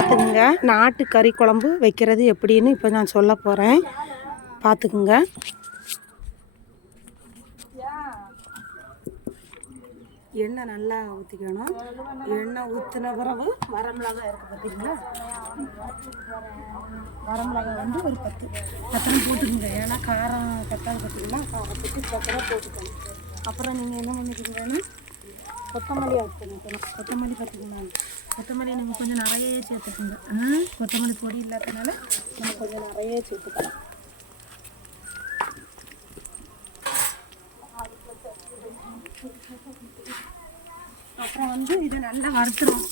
பார்த்துக்குங்க, நாட்டு கறி குழம்பு வைக்கிறது எப்படின்னு இப்போ நான் சொல்ல போகிறேன். பார்த்துக்குங்க. எண்ணெய் நல்லா ஊற்றிக்கணும். எண்ணெய் ஊற்றின பிறகு வரமிளகாய் இருக்குது பார்த்தீங்களா, வரமிளகாய் வந்து ஒரு 10 போட்டுக்கோங்க. ஏன்னா காரம் கட்டாது பார்த்தீங்களா, காரத்துக்கு 10 போட்டுக்கணும். அப்புறம் நீங்கள் என்ன பண்ணிக்கிறீங்கன்னா கொத்தமல்லி ஆட் பண்ணிக்கணும். கொத்தமல்லி பார்த்தீங்கன்னா கொத்தமல்லி நம்ம கொஞ்சம் நிறைய சேர்த்துக்கோங்க. கொத்தமல்லி பொடி இல்லாததுனால நம்ம கொஞ்சம் நிறைய சேர்த்துக்கலாம். அப்புறம் வந்து இதை நல்லா வறுத்துடும்.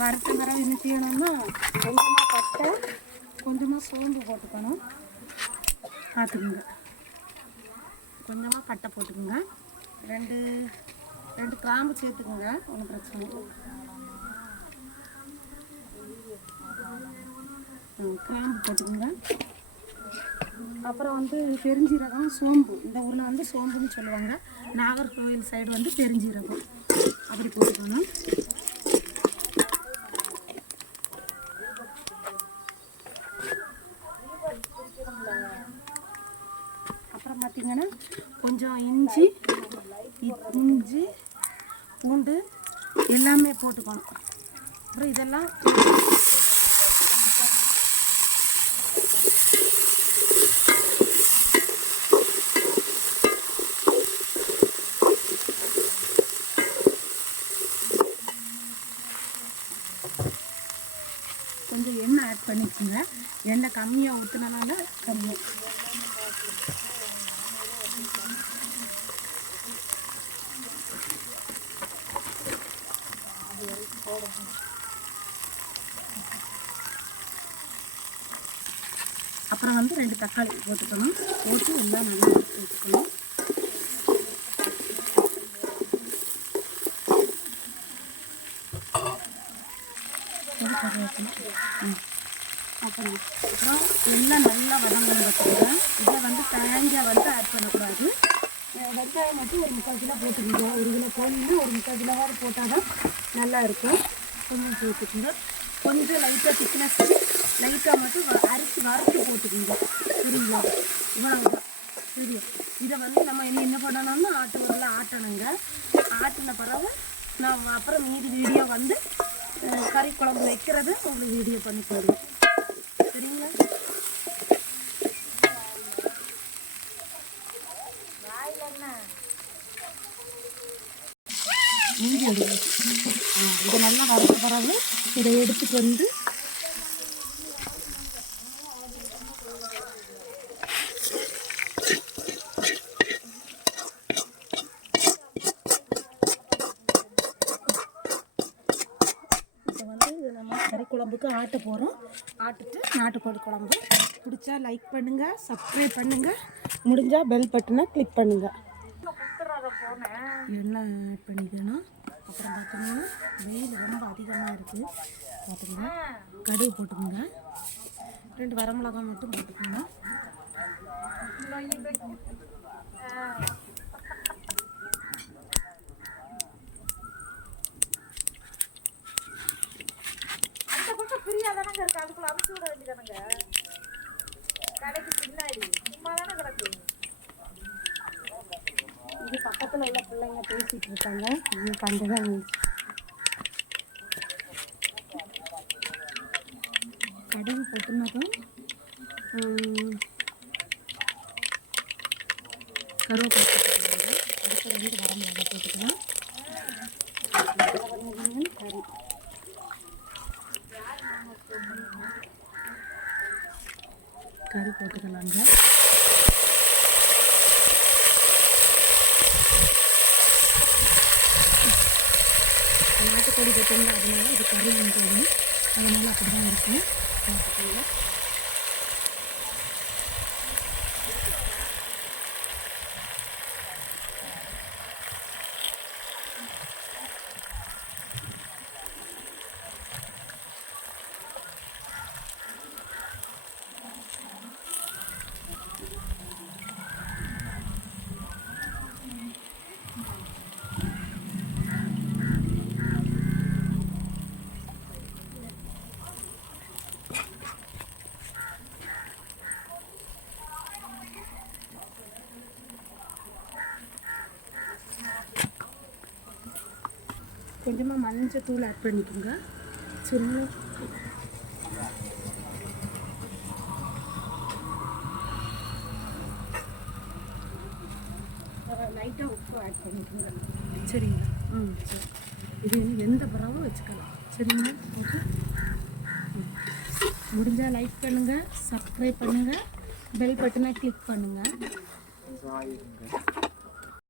வறுத்த பிறகு என்ன செய்யணும்னா கொஞ்சமாக பட்டை, கொஞ்சமாக சோம்பு போட்டுக்கணும். பார்த்துக்குங்க, கொஞ்சமாக பட்டை போட்டுக்குங்க. ரெண்டு கிராம்பு சேர்த்துக்குங்க, ஒன்றும் பிரச்சனை இல்லை. கிராம்பு போட்டுக்குங்க. அப்புறம் வந்து பெருஞ்சீரகம், சோம்பு. இந்த ஊரில் வந்து சோம்புன்னு சொல்லுவாங்க, நாகர்கோவில் சைடு வந்து பெருஞ்சீரகம். அப்படி போட்டுக்கணும். அப்புறம் பார்த்திங்கன்னா கொஞ்சம் இஞ்சி பூண்டு எல்லாமே போட்டுக்கணும். அப்புறம் இதெல்லாம் கொஞ்சம் எண்ணெய் ஆட் பண்ணிக்கோங்க. எண்ணெய் கம்மியாக ஊற்றினால கம்மியாக. அப்புறம் வந்து 2 தக்காளி போட்டுக்கணும். போட்டு எல்லாம் நல்லா ஊற்றிக்கணும். அப்புறம் எல்லாம் நல்லா வதங்கணும் பார்த்துக்கோங்க. இதை வந்து தேங்காய் வந்து ஆட் பண்ணக்கூடாது. வெங்காயம் மட்டும் ஒரு 3/4 கிலோ போட்டுக்கோங்க. 1 கிலோ கோழின்னா ஒரு 3/4 கிலோவாறு போட்டால் தான் நல்லா இருக்கும். கொஞ்சம் போட்டுக்கோங்க. கொஞ்சம் லைட்டாக திக்னஸ் லைட்டாக மட்டும் அரிசி வறுத்து போட்டுக்கோங்க. சரிங்களா, இவ்வளவுதான். சரி, இதை வந்து நம்ம என்ன பண்ணணும்னா ஆட்டு உரல்ல ஆட்டணுங்க. ஆட்டின பிறகு நான் அப்புறம் மீதி வீடியோ வந்து கறி குழம்பு வைக்கிறது உங்களுக்கு வீடியோ பண்ணி போடுவேன். சரிங்களா, இதை நல்லா வறுத்த பிறகு இதை எடுத்துட்டு வந்து கறி குழம்புக்கு ஆட்ட போகிறோம். ஆட்டுட்டு நாட்டுக்கோழி குழம்பு. பிடிச்சா லைக் பண்ணுங்கள், சப்ஸ்கிரைப் பண்ணுங்கள், முடிஞ்சால் பெல் பட்டனை கிளிக் பண்ணுங்கள். எண்ணெய் ஆட் பண்ணிக்கணும். அப்புறம் பார்த்தீங்கன்னா வெயில் ரொம்ப அதிகமாக இருக்குது. பார்த்துக்கோங்க, கடுகு போட்டுக்கோங்க. 2 வரமிளகாய் மட்டும் போட்டுக்கோங்க. அதுக்குள்ள அமுச்சு விட வேண்டியதானுங்க, கடைக்கு பின்னாடி சும்மா தானே கிடக்கு. இது பக்கத்தில் உள்ள பிள்ளைங்க பேசிகிட்டு இருக்காங்க, இது கண்டுதான். கடுகு போட்டுனாக்கும் கருவேப்பிலை போட்டுக்கோங்க. அடுத்து 2 வரமிளகாய் போட்டுக்கலாம். கறி கறி போட்டுக்கலாங்க. நாட்டுக்கோழி போட்டோம்னா அதனால இது கறி வந்து அதனால் அப்படி தான் இருக்கும். பார்த்துக்கோங்க. கொஞ்சமாக மஞ்சள் தூள் ஆட் பண்ணிக்கோங்க. சின்ன லைட்டாக உப்பு ஆட் பண்ணிக்கோங்க. சரிங்களா? சரி. இது எந்த பறவும் வச்சுக்கலாம். சரிங்களா? முடிஞ்சால் லைக் பண்ணுங்கள், சப்ஸ்கிரைப் பண்ணுங்கள், பெல் பட்டனை கிளிக் பண்ணுங்கள்.